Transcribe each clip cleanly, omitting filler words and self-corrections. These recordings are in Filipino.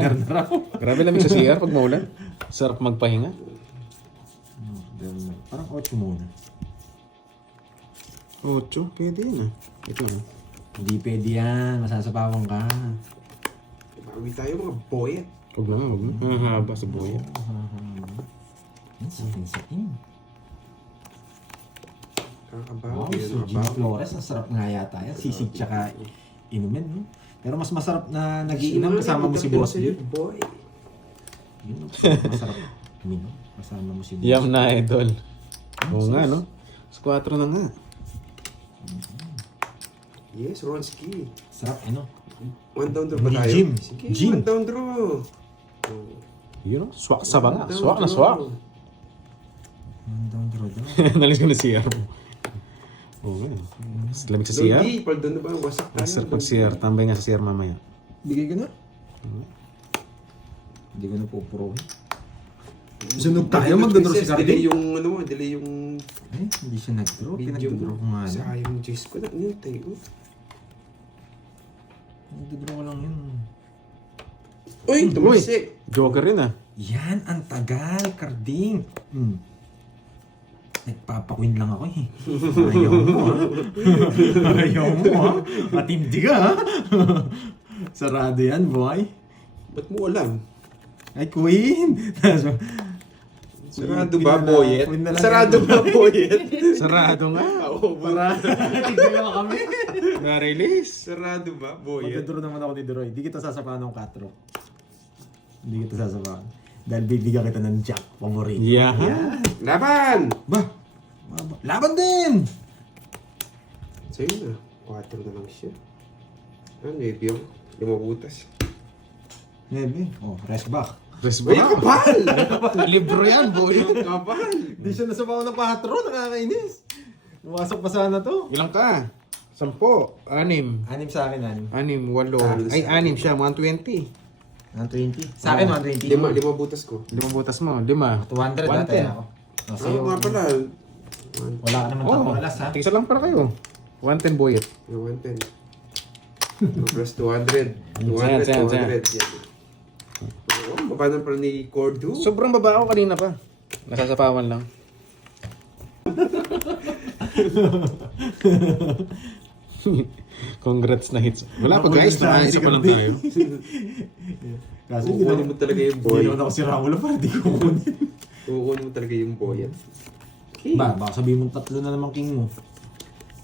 Order na raw. Grabe lamig sa CR pag maulan. Sarap magpahinga. Parang 8 muna. 8, pwede yun ah. Ito ah. Hindi pwede yan. Masasapawan ka. Bawi tayo mga boyet. Huwag na, huwag na. Ang haba sa buhay. Yan, sakin-sakin. Wow, Kakabawi. so Gin Flores, ang sarap nga yata yan. Sisig tsaka inumin, no? Pero mas masarap na nagiinom kasama mo si Boss D. Boy. Yun, no? Masarap uminom kasama mo si Boss D. Yam na idol. Oo nga no. Squatro na nga. Yes, Ronski. Sarap, ano? One down draw ba Hindi, tayo? Jim. Sige, Jim. one down draw. Yun no. Swak sa banga. One down Swak na draw. swak. Down draw daw. Nalis ko na CR mo. Oo nga. Lamig sa CR. Logi, pal doon na ba? Wasak tayo. Masarap pag CR. Tambay nga sa CR mamaya. Bigay ko na. Hindi ko na pupuro. Sunog tayo, magdodraw si Delay Cardi. yung ano mo, delay yung Eh, hindi siya nag-draw. video Pinag-draw ko mo. nga lang. Sayang yung juice ko na. Nintay ko. Nag-draw ko lang yun. Uy, tumasik. Joker rin ah. Yan, ang tagal, Carding. Nagpapakwin lang ako eh. Ayaw mo ha. Ayaw mo ha. Matindi ka ha. Sarado yan, boy. Ba't mo alam? Ay, Queen. Sarado ba, boyet? Queen na lang Sarado yan. ba, boyet? Sarado nga. Oo, Para tignan mo kami. Na-release. Sarado ba, boyet? Magdaduro naman ako ni Deroy. Di kita sasapahan ng 4. Hindi kita sasapahan. Dahil bibigyan kita ng jack. Paborito. Yeah. Yan. Laban! Ba? Laban din! Sa'yo na. 4 na lang siya. Ano, maybe yung butas. Nebe. Oh, rest back. Resbo Uy, kapal! Libro yan, boy. Kapal! Hindi siya nasabaw ng 4. Nakakainis. Pumasok pa sana to. Ilang ka? 10, 6, 6 sa akin, 6. 8. Ay, 6 siya. 120. 120. Sa akin, 120. Lima butas ko. 5 butas mo. 5. 200 dati ako. Oh, sa'yo, Nga pala. wala ka naman tapang alas ha. Tigisa lang para kayo. 110 boyet. 110. Plus 200. 200, Sayan. 200. Yan. Oo, baba na pala ni Cordu. Sobrang baba ako kanina pa. Nasasapawan lang. Congrats na hits. Wala pa guys, nakaisa pa lang tayo. Kasi hindi Kukunin mo talaga yung boy. naman ako si Raul para di ko kunin. Kukunin mo talaga yung boy. Okay. Baka sabihin mong 3 na naman king mo.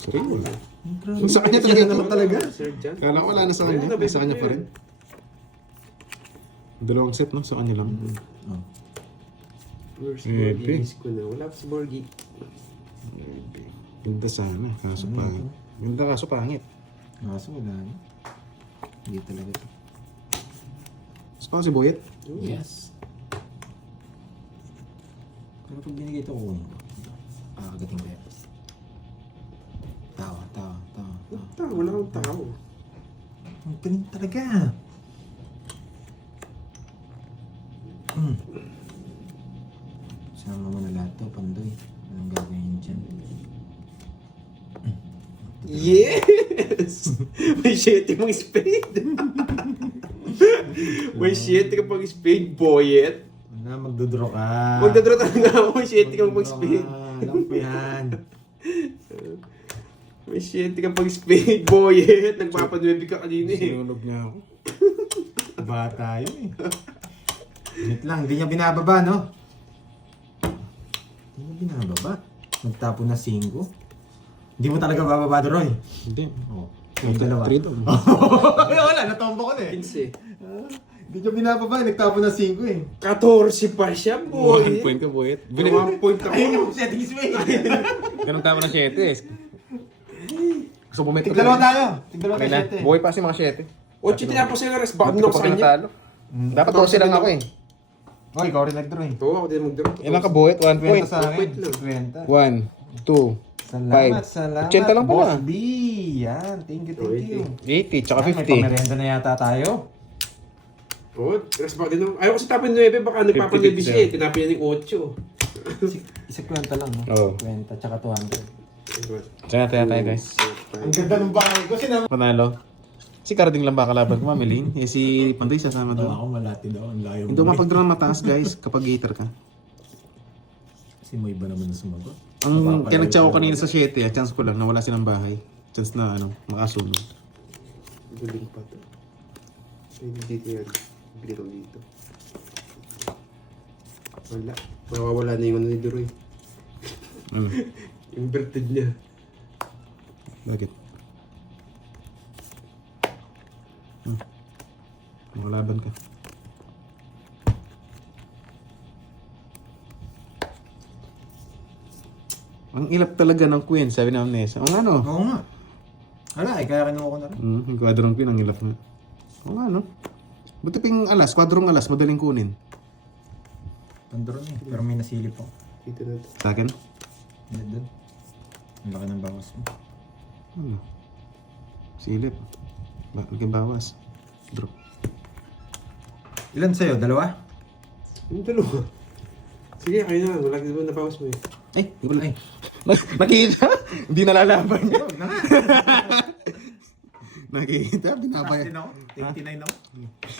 Okay. Grabe. Sa kanya talaga Yan naman talaga. Sir John. Kala ko wala na sa kanya. Sa kanya pa rin. Dalawang set no? Sa kanya lang. Oh. Where's Epic. Borgie? Miss ko na. Wala pa si Borgie. Ganda sana. Kaso pangit. Ganda kaso pangit. Kaso wala na. Hindi talaga ito. Gusto pa ko si Boyet? Yes. Pero pag binigay ito, kukunin ko. Pakakagating ko yan. Tawa. Wala akong tao. Ang galing talaga. Sama mo na lahat to, Pandoy. Anong gagawin dyan? Yes! May 7 mong spade. May 7 ka pang spade, boyet. Na, magdodraw ka. Magdadra talaga ako. May 7 ka pang spade. Alam ko yan. May 7 ka pang spade, boyet. Nagpapanuebi ka kanina eh. Sinunog niya ako. Bata yun eh. Minute lang, hindi niya binababa, no? Hindi niya binababa. Nagtapo na 5. Hindi mo talaga bababa, Roy. Hindi. Oh, yung dalawa. 3 doon. Ay, wala, natombo ko na eh. 15. Hindi niya binababa, nagtapo na 5 eh. 14 pa siya, 1 boy. point ka, Boyet. 1 point ako. Ay, yung settings mo eh. Ganun tama ng 7. Gusto mo may Tigdalawa tayo. Tigdalawa tayo Kailan? 7. Buhay pa kasi mga 7. 8 tinapos sa'yo na rest. Bakit Bakit nung ko sa pa kanya? natalo? Dapat 12 lang ako eh. Oh, ikaw rin nag-draw eh. Oo, ako din mag-draw. Ilang ka Boyet? 1 point. Kwenta sa akin. Wait lang. Kwenta. 1, 2, Salamat, 5. salamat. 80 lang pala. Boss B. Yan, thank you, thank you. 80, tsaka Ay, may 50. pamerienda na yata tayo. Oo, rest back din. Ayaw ko sa tapin 9, baka nagpapanuebi siya eh. Tinapin niya ng 8. Isa kwenta lang, no? Oo. Kwenta, tsaka 200. Diyan na tayo guys. Ang ganda ng bahay ko, sinama. Panalo. Si Carding lang ba kalaban ko, mamiling? Eh si Pandoy sasama Wala doon. ako malati daw. Ang layo Hindi mo mapag-draw ng mataas guys kapag gator ka. Kasi may iba naman na sumagot. Ang kaya nagtsawa ko kanina sa 7, chance ko lang nawala silang bahay. Chance na makasunod. Galing pa to. Pwede dito yan. Biro dito. Wala. Mawawala na yung ano ni Duroy. Ano? Inverted niya. Bakit? Makalaban ka. Ang ilap talaga ng queen, sabi na Nessa. Ang ano? Oo nga. Wala eh, kaya kinuha ko na rin. Yung kwadrong queen, ang ilap nga. Oo nga, no? Buti ping alas, kwadrong alas, madaling kunin. Pandron eh, pero may nasilip ako. Dito na to. Sa akin? Hindi doon. Ang laki ng bawas mo. Ano? Silip. Laging bawas. Drop. Ilan sa'yo? Dalawa? Yung dalawa. Sige, kayo na. Wala ka naman napawas mo eh. Ay, di wala. Nakita? Hindi nalalaban niya. Nakita? Binabay. Ako? 29 ako?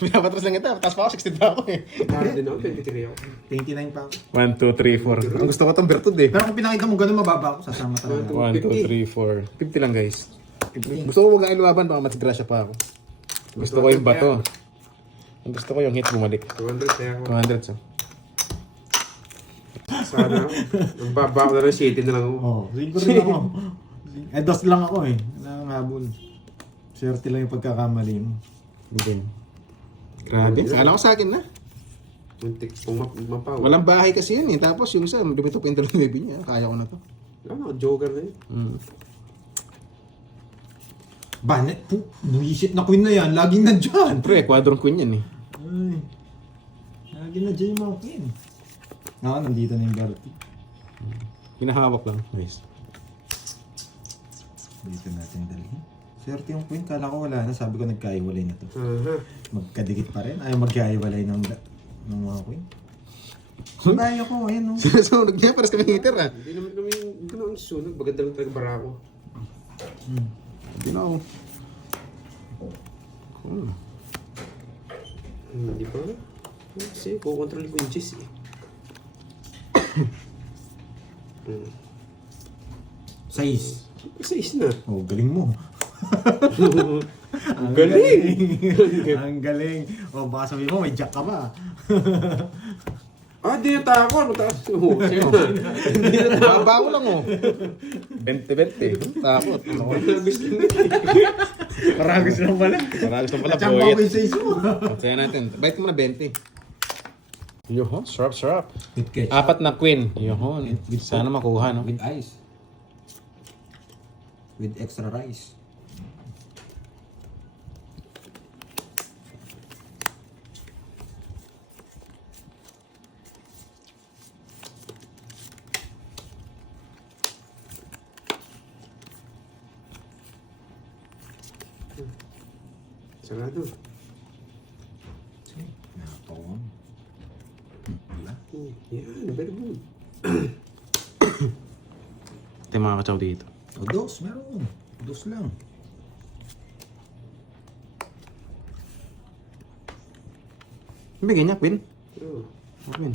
Binapatras lang kita. Tapos pa ako, 16 pa ako eh. Tara din ako. 23 ako. 29 pa ako. 1, 2, 3, 4. Ang gusto ko itong Bertud eh. Pero kung pinakita mo ganun mababa ako, sasama talaga. 1, 2, 3, 4. 50 lang guys. Gusto ko huwag ang iluwaban, baka matigrasya pa ako. Gusto ko yung bato. Ang gusto ko yung hit bumalik. 200 kaya ako. 200 so. Sana ako. Ang baba ko na rin, 7 na lang ako. Oo, siguro rin ako. Eh, dos lang ako eh. Wala kang habol. Swerte lang yung pagkakamali mo. Hindi. Grabe. Kala ko sa akin na. Muntik pong mapaw. Walang bahay kasi yan eh. Tapos yung isa, dumito pa yung dalawang baby niya. Kaya ko na to. Ano, joker na yun. Banet po. Nuisip na queen na yan. Laging nandyan. Pre, quadrong queen yan eh. Ay. Laging nandyan yung mga queen. Oo, nandito na yung Bertie. Pinahawak lang. Nice. Dito natin dalhin. Swerte yung queen. Kala ko wala na. Sabi ko nagkaiwalay na to. Aha. Magkadikit pa rin. Ayaw magkaiwalay ng mga queen. Sunay ako. Ayan o. Sinusunog niya, pares kami hitter ah. Hindi naman kami, hindi ko naman sunog. Maganda lang talaga barako. Hindi na ako. Cool. Hindi ba? Kasi kukontrol ko yung Jess eh. Sais. Sais na. Oh, galing mo. Ang galing! Ang galing. O, baka sabihin mo, may jack ka ba? Ah, di natakot. Mataas. Oo, hindi natakot. Baba ko lang oh. 20-20. Takot. Gusto na. Paragos lang pala. Marami sa pala At siyang boyet. may sais mo. Kaya natin. Bite mo na 20. Yohon, sarap. With ketchup. 4 na queen. Yohon. Sana makuha no. With ice. With extra rice. Sarado. Nakakawang. Wala. Yan, very good. Ito yung mga kachaw dito. O, dos. Meron. Dos lang. Bigyan niya, queen. Oo. Queen.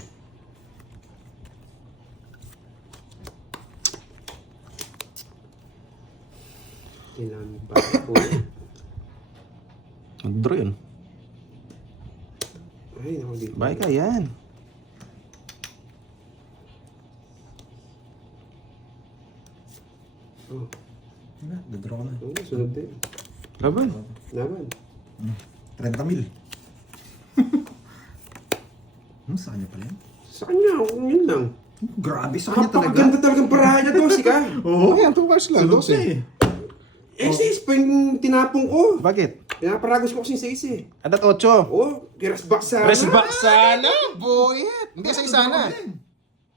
Kailangan ba po? Mag-draw yun. Ay, naku dito. Bye ka, yan. Oh, Wala. Dadraw ko na. oh, sunod din. Laban. Naman. 30 mil. Sa kanya pala yan? Sa kanya, kung yun lang. Grabe, sa kanya talaga. Kapakaganda talagang parahan niya, Tosi ka. Oo. Ayan, 2 bars lang. Sunod 12. na eh. Sis pa yung tinapong ko. Bakit? Pinaparagos ko kasi sa sis eh. Adat 8. Oh, piras back sana. Press back sana, boyet. Hindi sa isa na.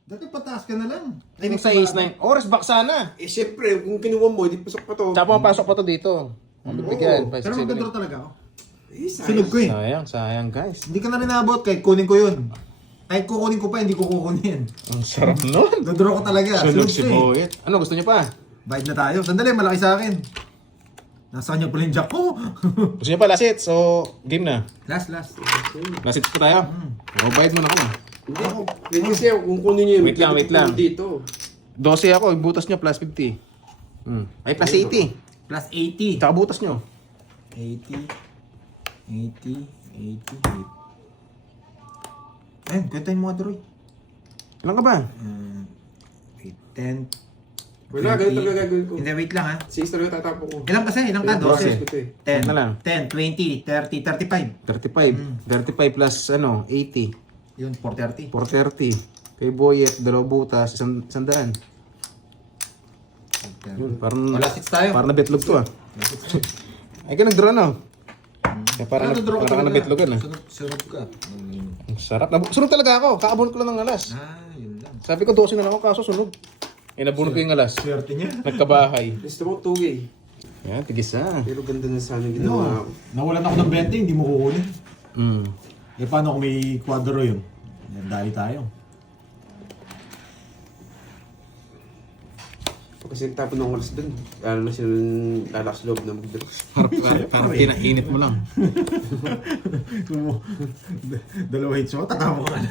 Dati pataas ka na lang. Yung sa is na yun. Oras back sana. Eh, syempre, kung kinuha mo, di pasok pa to. Tsaka papasok pa to dito. Ang bibigyan. Pero magdadraw talaga ako. Eh, sayang. Sunog ko eh. Sayang guys. Hindi ka na rin naabot kahit kunin ko yun. Kahit kukunin ko pa, hindi ko kukunin. Ang sarap nun. Dadraw ko talaga. Sunog Sunod si ko eh. boyet. Ano, gusto niyo pa? Bayad na tayo. Sandali, malaki sa akin. Nasaan niya pala yung jack ko? Gusto niyo pa last hit, so game na. Last. Last hit pa tayo. Bayad mo na ako. Hindi, hindi kasi ako kung kunin niyo yung Wait lang. dito. 12 ako, yung butas niyo plus 50. Ay, plus 80. Plus 80. Tsaka butas niyo. 80. Ayun, kwentahin mo nga, Droy. Ilan ka ba? Wait, 10. Wala, ganun talaga gagawin ko. Hindi, wait lang ha. 6 talaga tatapo ko. Ilang kasi? Ilang ka? 12. 12. 10. Na lang. 10, 20, 30, 35. 35. 35 plus 80. Yun, 430. 430. Kay Boyet, 2 butas, 100. Yun, parang Last hits tayo. parang nabetlog to ah. Ay ka nag-draw na. Kaya parang nabetlogan ah. Sunod ka. Ang sarap. Sunod talaga ako. Kaabon ko lang ng alas. Yun lang. Sabi ko 12 na lang ako kaso sunog. Nabunod ko yung alas. Swerte niya. Nagkabahay. Gusto mo 2 Yan, tigis na. Pero ganda na sana ginawa ko. Nawalan ako ng 20, hindi mo kukunin. Mm. Eh, paano kung may kwadro yun? Dali tayo. Kasi tapon ng oras dun. Lalo na sila lalakas loob na mag-draw. Parang pinainit mo lang. Dalawa hits mo, taka mo ka lang.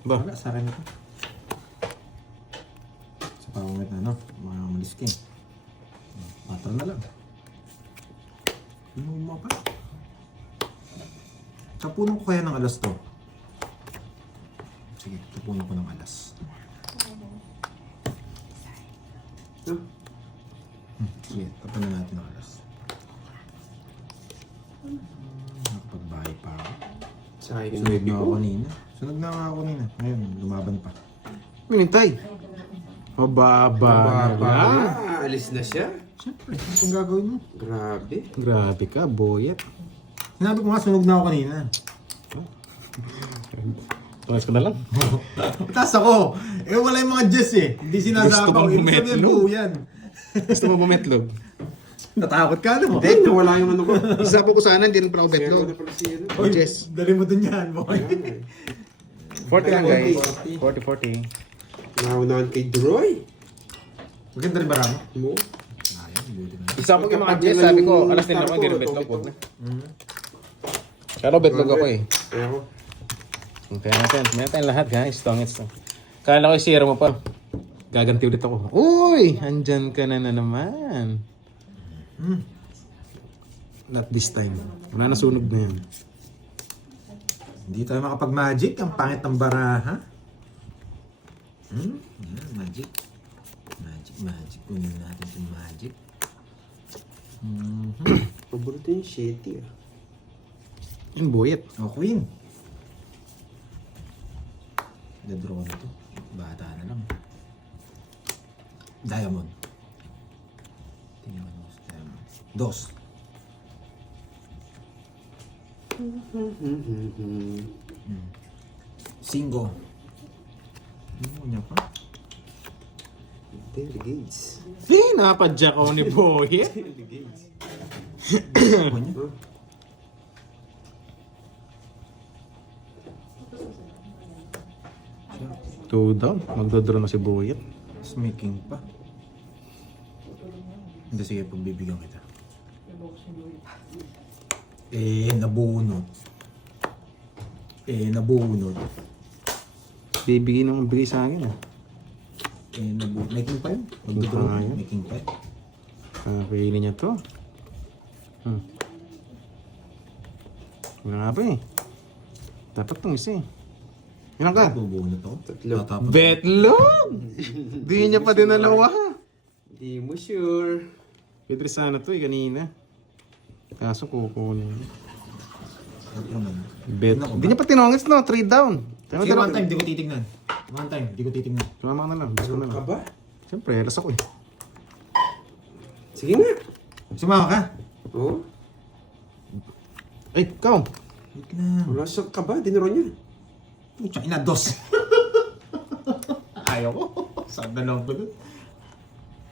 Ba? Wala, sa akin ito. Sa pamamit na, no? Mga maliskin. 4 na lang. Pinuhin mo pa. Tapunan ko kaya ng alas to. Sige, tapunan ko ng alas. Sige, tapunan natin ng alas. Nakapagbahay pa ako. Sayang yung Sunog baby na ako ko. kanina. Sunog na nga ako kanina. Ngayon, lumaban pa. Minintay. Mababa na lang. Alis na siya. Siyempre, ano pang gagawin mo? Grabe. Grabe ka, Boyet. Sinabi ko nga, sunog na ako kanina. Tungas ko na lang. Taas ako. Eh, wala yung mga Diyos eh. Hindi Gusto sinasapaw. mong Ibig sabihin, bumetlog. buo yan. Gusto mo bumetlog? Natakot ka, no? Hindi, nawala yung ano ko. Isa po ko sana, hindi rin pala ako Kaya betlog. na pala si ano. Oh, yes. Dali mo dun yan, boy. 40 lang guys. 40. 40. Naunahan kay Droy. Maganda rin ba ramo? Mo? Ayun, buti na. Isa po yung mga Jess, sabi ko, alas din ako, hindi rin betlog. Huwag na. Pero betlog ako eh. Kaya ako. Kaya natin, meron tayong lahat guys. Tongits to. Kala ko i-share mo pa. Gaganti ulit ako. Uy! Andyan ka na naman. Not this time. Wala na sunog na yan. Hindi tayo makapag-magic. Ang pangit ng baraha. Yan, magic. Magic. Kunin natin yung magic. Paborito yung Shetty ah. Yung Boyet. O, Queen. Nadraw ko na to. Bata na lang. Diamond. Tingnan mo sa diamond. 2. 5. Ano niya pa? Delegates. Napadyak ako ni Boyet. Ano niya? Two down. Magdodraw na si Boyet. Smaking pa. Hindi, sige, pagbibigyan kita. Nabunot. Nabunot. Bibigyan ng bigay sa akin. Nabunot. Making pa yun? Magdodraw nga yun. Making pa yun. Kainin niya to. Wala nga ba eh. Dapat tong isa eh. Ilan ka? Nabunot ako. 3. Betlog! Di niya pa dinalawa. Hindi mo sure. Pwede sana to eh kanina. Kaso kukunin. Bet. Di niya pa tinongits no, 3 down. Sige, one time, di ko titignan. One time, di ko titignan. Sumama ka na lang, gusto ko na Ka lang. ba? Siyempre, alas ako eh. Sige nga. Sumama ka. Oo. Ay, ikaw! Wait lang. Wala siyang kaba. Dinaro niya. Pucha, ina, 2. Ayaw ko. Saan na lang ko dun?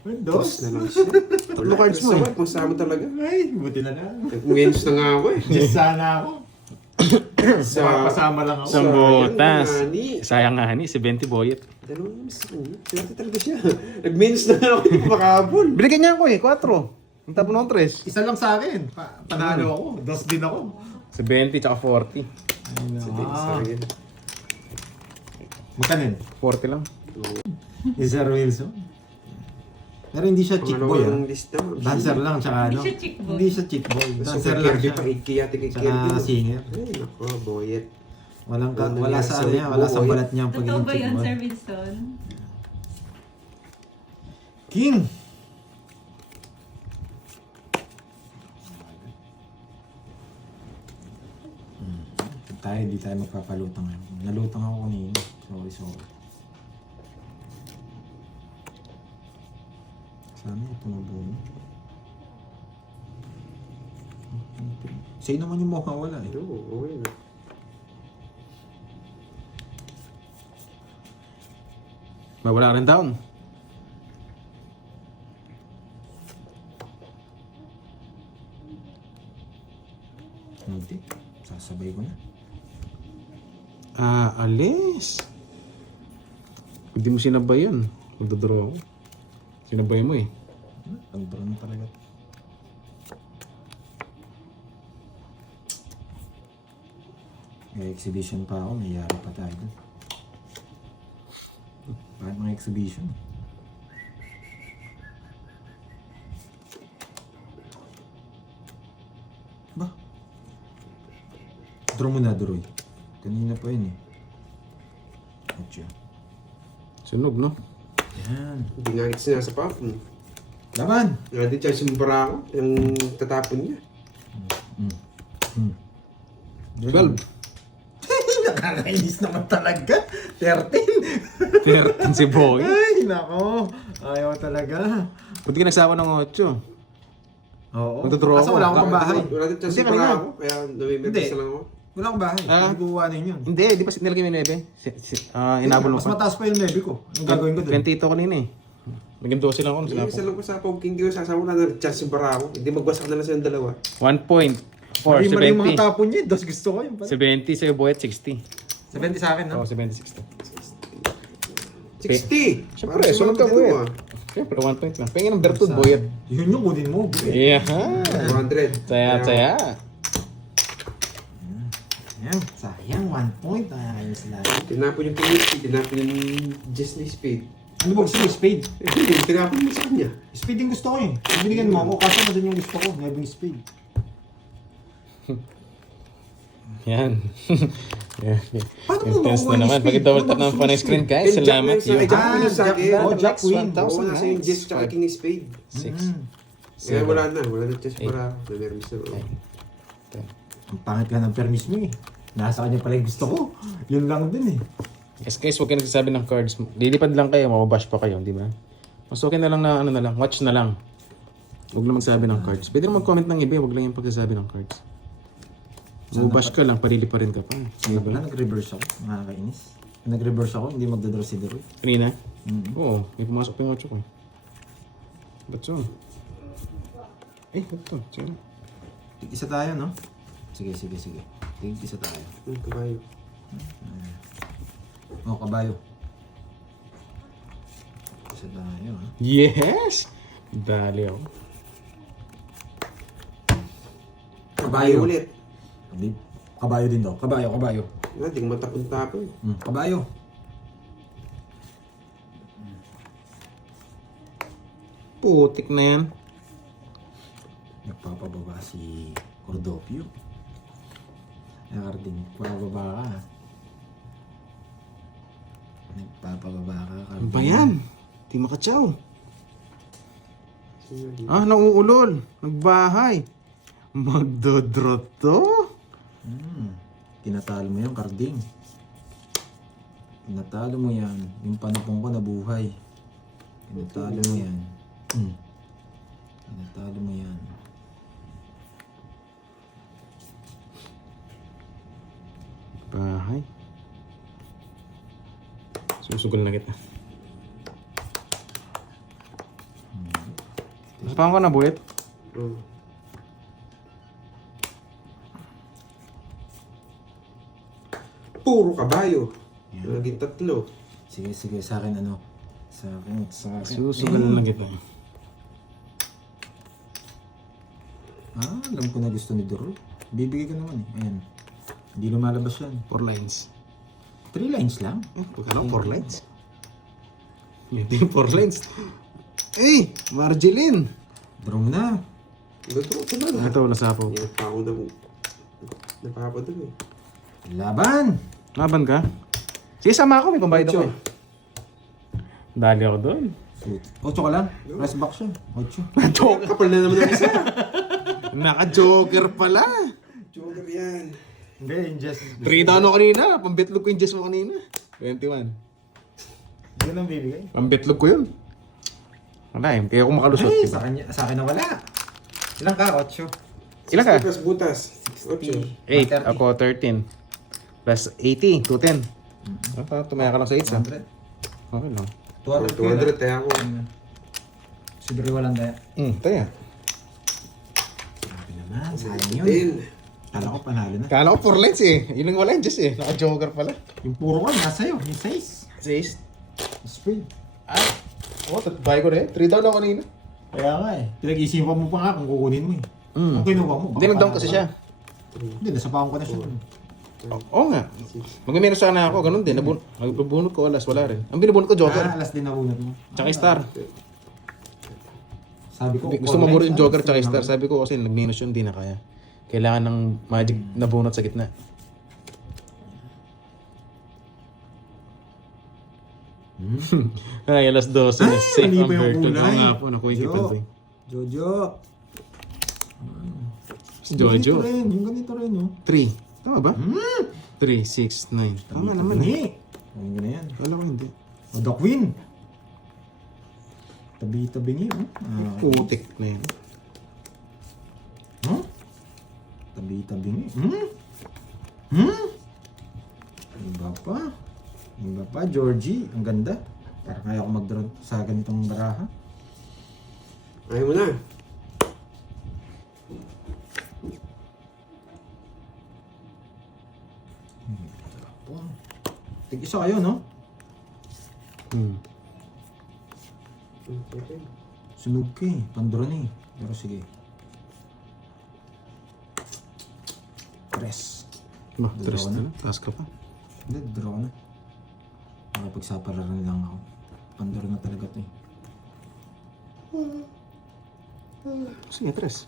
2. Tapos na lang siya. Tatlo cards mo eh. Masama talaga. Ay, buti na lang. Nag-wins na nga ako eh. Just sana ako. Pasama lang ako. Sa botas. Ani. Sayang nga ni, si 20 boyet. Dalawang miss ko. Swerte talaga siya. Nag-minus na ako, hindi ko makabol. Binigyan niya ako eh, 4. Ang tapo ng 3. Isa lang sa akin. Panalo ako. Dos din ako. Si 20 tsaka 40. Sa Dennis rin. Mutanin. 40 lang. Cesar Wilson. Pero hindi siya chick boy. Ang lista. Dancer lang, tsaka ano. Hindi siya chick boy. Hindi siya chick boy. Dancer Dancer lang Kirby siya. pa ikiyate kay Tsaka Kirby. singer. Ay, nako, boyet. Wala nangyari sa sa ano niya, wala sa boy? balat niya ang Totoo pagiging ba chick yun, boy. Sir Winston? King! Tayo, di tayo magpapalutang ngayon. Nalutang ako kanina. Sorry. Sana ito mabuno. Sa'yo naman yung mukhang wala eh. Oo, okay na. Wala rin down. Hindi. Sasabay ko na. Alis. Hindi mo sinabay yan. Magdodraw ako. Sinabay mo eh. Pag-draw na talaga. May exhibition pa ako, may yari pa tayo dun. Bakit mga exhibition? Ba? Draw mo na, Droy. Kanina pa yun eh. Atya. Sunog, no? Yan. Hindi nga kita sinasapa. Laban! Nga din siya simbara ako. Yung tatapon niya. 12. Nakakainis naman talaga. 13. 13 si Boy. Ay, nako. Ayaw talaga. Ba't ka nagsawa ng 8? Oo. Magdodraw Kaso ako. wala akong kabahay. Wala din siya Hindi, simbara kanina. ako. Kaya namimentes lang ako. Wala akong bahay. Ah. Hindi kukuhanin yun. Hindi, di pa nilagay mo yung 9. Inabol mo Mas pa. mataas pa yung nebi ko. Ang gagawin ko dun. 20 ito kanina eh. Naging 12 lang ako. Hindi, Sila isa lang ko sa Pog King Dio. Sasama na chance simbara ako. Hindi magwasak na lang silang dalawa. 1 point. 4, Mali yung mga 70. tapon niya. Dos gusto ko yun. 70 sa'yo, Boyet, 60. 70 sa akin, no? Oo, 70, 60. 60! Siyempre, Parang sunod ka, sumama Boyet. din ako, Siyempre, 1 point lang. Pengin ng Bertud, Boyet. Yun yung kunin mo. Yeah. 200. Saya. Ayan, sayang. 1 point. Ayos lang. Tinapon yung King Speed. Tinapon yung Jesney Speed. Ano ba gusto mo? Spade? Tinapon mo sa kanya. Spade yung gusto ko eh. Binigyan mo ako. Kaso na dun yung gusto ko. Neving spade. Yan. Yeah. Paano mo Intense makuha na yung naman. speed? Pag-double tap Ano ng gusto phone mo screen, speed? guys. Salamat Jack yun. Jack Queen sa akin. Oh, Jack Queen. Oo, nasa yung Jess tsaka King Spade. 6. Kaya wala na. Wala na chess para. Nanermis na. Ang pangit ka ng permis mo eh. Nasa kanya pala yung gusto ko. Yun lang din eh. Guys, huwag kayo nagsasabi ng cards. Lilipad lang kayo, mababash pa kayo, di ba? Mas okay na lang na ano na lang, watch na lang. Huwag na magsabi ng cards. Pwede na mag-comment ng iba, huwag lang yung pagsasabi ng cards. Mababash ka lang, parili pa rin ka pa. Sige pala, nag-reverse ako. Nakakainis. Nag-reverse ako, hindi magdadraw si Deroy. Kanina? Mm-hmm. Oo, may pumasok pa yung 8 ko eh. Ba't so? Ba't to? Sige. Isa tayo, no? Sige. Isa tayo. Kabayo. Oh, kabayo. Isa tayo, ha? Yes! Dali ako. Kabayo ulit. Hindi. Kabayo din daw. Kabayo. Hindi ko matapon-tapon. Kabayo. Putik na yan. Nagpapababa si Cordopio. Nakarding, pababa ka. Nagpapababa ka. Ano ba yan? Di makatsaw. Nauulol. Nagbahay. Magdodraw to? Tinatalo mo yan, Carding. Tinatalo mo yan. Yung panupong ko nabuhay. Tinatalo mo yan. Tinatalo mo yan. Bahay. Susugal na kita. Nasapahan ko na, Buwet. puro kabayo. Naging 3. Sige, sige, sa akin ano. Sa akin. Susugal lang kita. Alam ko na gusto ni Doro. Bibigay ko naman eh. Ayan. Hindi lumalabas yan. 4 lines. 3 lines lang. Pagkano? 4 lines? Hindi 4 lines. Eh! Marjeline! Draw mo na. Ito talaga. Ito, wala sa po. Hindi pa ako eh. Laban! Laban ka? Sige, sama ako. May pambayad ako. Dali ako doon. 8 ka lang. Press back siya. 8. Joker. Kapal na naman ang isa. Naka-joker pala. Joker yan. Hindi, just... 3 down ako kanina. Pambitlog ko yung Jess mo kanina. 21. Yun ang bibigay. Pambitlog ko yun. Wala eh. Kaya ako makalusot. Ay, Diba? sa akin na wala. Ilang ka? 8. Ilan ka? Butas. 8. 8. Ako 13. Plus 80. 210. Tumaya ka lang sa 8. 100. Okay lang. 200. 200 tayo ako. Si Doro walang daya. Taya. Sabi naman, sayang yun. 10. Kala ko panalo na. Kala ko 4 lines eh. Yun ang wala yung Jess eh. Naka-joker pala. Yung puro ko, nasa iyo. Yung 6. 6. Spade. Oo, tatbay ko na eh. 3 down ako kanina. Kaya nga eh. Pinag-isipan mo pa nga kung kukunin mo eh. Kung kinuha mo. Hindi, nag-down kasi siya. Hindi, nasapakan ko na siya. Oo nga. Mag-menos sana ako. Ganun din. Nagbubunot ko alas. Wala rin. Ang binubunot ko joker. Alas din nabunod mo. Tsaka star. Sabi ko, Gusto mo yung joker tsaka star. Sabi ko kasi nag-menos yun. Hindi na kaya. Kailangan ng magic na bunot sa gitna. Ay, alas 12. Ay, Safe mali ang ba yung virtual. Oo kulay? nga po. Nakuha yung Jo. kipad eh. Jojo. Si Jojo. Ganito rin. Yung ganito rin, oh. 3. Tama ba? 3, 6, 9. Tama naman eh. Ang ganda yan. Wala ko hindi. O, the queen. Tabi-tabi niyo. Putik na yan. Huh? Tabi-tabi niyo. Iba pa. Iba pa, Georgie. Ang ganda. Parang kaya ako mag-draw sa ganitong baraha. Ayaw mo na. Tig-isa kayo, no? Okay. Sunog ka eh. Pandro na eh. Pero sige. Press. Ba, 3 na lang. Taas ka pa. Hindi, draw na. Makapagsapalaran lang ako. Pandro na talaga to eh. Sige, 3.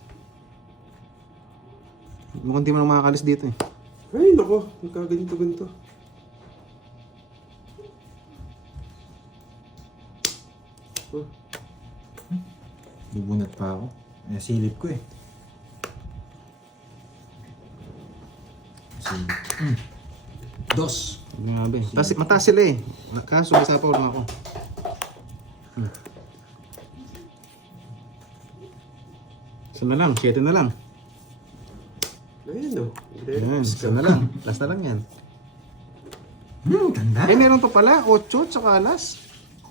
Mukhang di mo na makakalis dito eh. Ay, nako. Nagkaganito-ganito. Bubunat pa ako. Nasilip ko eh. Silip. Dos. Grabe. Mataas sila eh. Kaso, isa pa lang ako. Isa na lang. 7 na lang. Ayun, no. Yan. Isa na lang. Last na lang yan. Ganda. Eh, meron pa pala. 8 tsaka alas.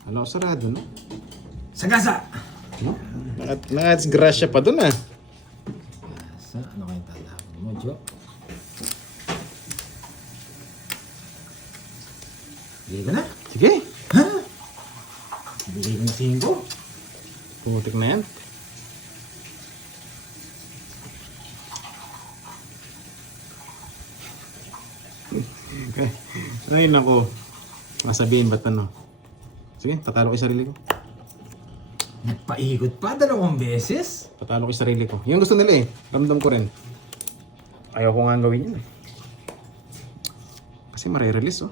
Ano, sarado no? Sagasa! Naka-grasya pa dun ah. Ano kayong tatapon mo, Jo? Bigay ko na. Sige. Ha? Bigay ko na 5. Putik na yan. Okay. Ay, nako. Masabihin ba't ano? Sige, tatalo ko yung sarili ko. Nagpaikot pa 2 beses. Tatalo ko yung sarili ko. Yung gusto nila eh. Ramdam ko rin. Ayaw ko nga gawin yun eh. Kasi marirelease oh.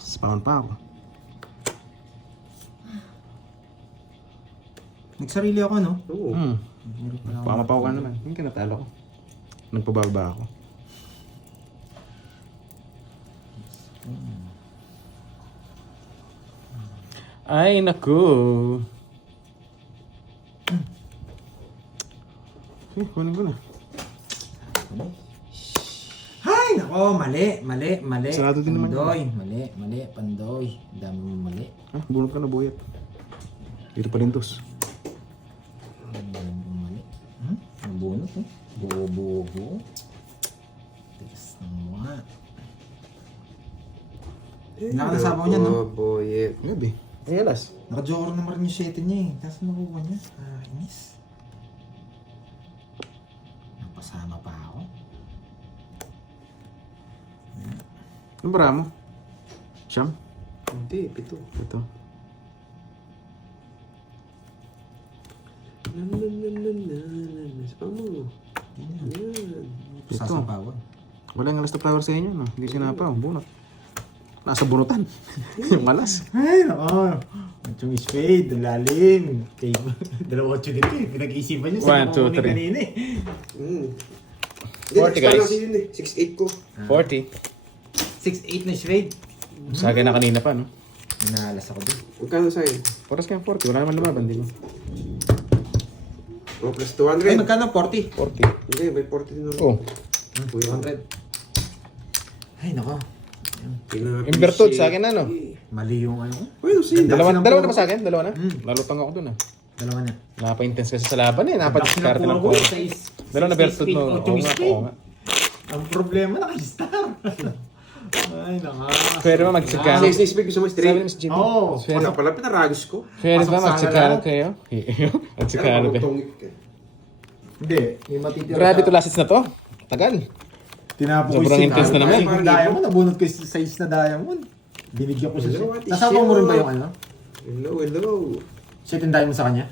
Spawn pa ako. Nagsarili ako, no? Oo. Pamapaw ka naman. Yung kinatalo ko. Nagpababa ako. Ay, naku. Kunin ko na. Ay, nako, mali. Sarado din naman Pandoy, mali, Pandoy. Ang dami mo mali. Ah, bunot ka na buyat. Dito pa lintos. Ang dami mo mali. Ang bunot, eh. Buo. Tigas ng mga. Nakanasabaw niya, no? Boyet. Gabi. Ay, alas. Naka-joker naman rin yung 7 niya eh. Tapos nakuha niya. Inis. Napasama pa ako. Ano bara mo? Siyam? Hindi, pito. Ito. Sa mo. Yan. Sasabawan. Wala yung alas na flower sa inyo, no? Hindi sinapaw, bunot. Nasa bunutan. Yung malas. Ay, nako. Yung spade, ang lalim. Okay. Dalawa 8 dito eh. Pinag-iisipan niyo One, sa two, mga three. kanina eh. 40 guys. 6'8 ko. 40. 6-8 na spade. Sa akin na kanina pa, no? Minalas ako doon. Magkano sa'yo? Oras ka 40. Wala naman lumaban, di ba? Oh, plus Ay, 200. magkano? 40. 40. Hindi, may 40 din ako. Oh. 200. Ay, nako. Inverted sa akin na, no? Mali yung ano ko. Uy, sin. Dalawa na ba sa akin? Dalawa na? Nalutang ako dun, ah. Dalawa na. Napaka-intense kasi sa laban, eh. Napaka-diskarte ng ko. ko. Dalawa na Bertud mo. Oo nga, oo nga. Ang problema, naka-star. Ay, naka. Pwede ba mag-chika? Sa speed gusto mo Sabi ni straight. Miss Jimmy. Oo. Wala pala, pinaragos ko. Pwede ba Pasok sana mag-chikano lahat. kayo? Mag-chikano kayo. Hindi. Yung matitira. Grabe to last hits na to. Tagal. Tinapo ko Sobrang intense na naman. Yung diamond, nabunod ko yung size na diamond. Binigyan ko siya. Hello, Ate Nasama mo rin ba Shell. yung ano? Hello. Set yung diamond sa kanya?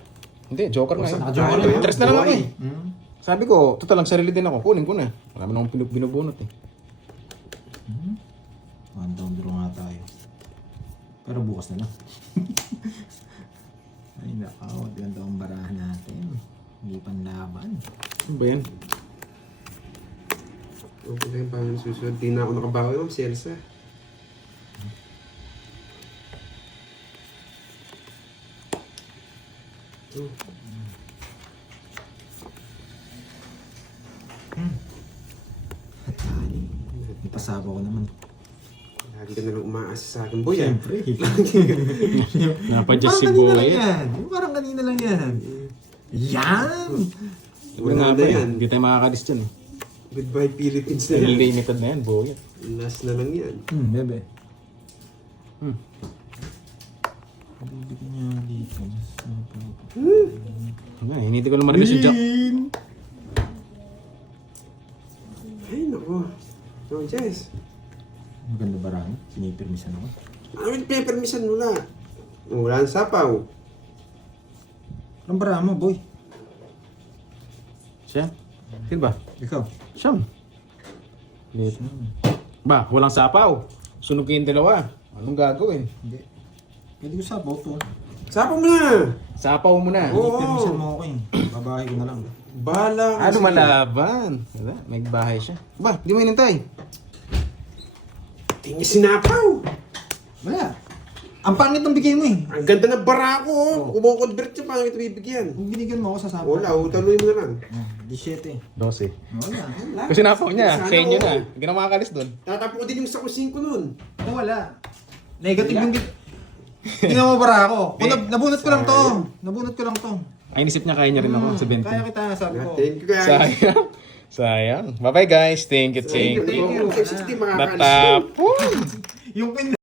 Hindi, joker na yun. Naka-joker na yun. Interest na lang ako, eh. Hmm. Sabi ko, total lang sarili din ako. Kunin ko na. Wala man akong binubunot, eh. One down draw nga tayo. Pero bukas na lang. Ay nakaw, ganda ang barahan natin. Hindi panlaban. Ano ba yan? Okay lang yung susunod. Di na ako nakabawi ng Celsa. Ipasaba ko naman. Lagi ka nalang umaasa sa akin, boy. Siyempre. Napadjust si Parang kanina lang Boy. yan. Parang kanina lang yan. Yan! Wala Wala na yan. Hindi tayo makakalis dyan, eh. Goodbye Philippines na yan. Limited na yan, Boy. Last na lang yan. Bebe. Hmm. Bibigyan niya dito. Ano, hindi ko lang marinig si Jack. Ay, naku. No, Jess. Maganda barahan. Sinipirmisan ako. Ano yung pinapermisan mo na? Wala nang sapaw. Anong barahan mo, boy? Siya? Sino ba? Ikaw. Siyam. Late. Ba, walang sapaw. Sunog kayong dalawa. Anong gagawin? Hindi. Pwede ko sabaw to. Sapaw mo na! Sapaw mo na. Oo. Sinipirmisan mo ako eh. Babahay ko na lang. Bahala ka. Ano sige. malaban? Wala, may bahay siya. Ba, di mo inintay. Tingin sinapaw! Wala. Ang pangit ng bigay mo eh. Ang ganda ng bara ko, oh. Kung mo convert siya, paano kita bibigyan? Kung binigyan mo ako sa sabaw. Wala, utaluin mo na lang. 17. 12. Wala. Kasi napaw niya. Sana Sa inyo all. na. Hindi ka na makakalis doon. Tatapo ko din yung sa kusing ko nun. Wala. Negative yung tingnan mo bara ako. Kung nabunot ko lang to. Nabunot ko lang to. Ay, inisip niya kaya niya rin ako sa 20. Kaya kita sabi ko. Thank you guys. Sayang. Sayang. Bye-bye guys. Thank you. Thank you. Thank you. 60 makakalis. Natapon. Yung pin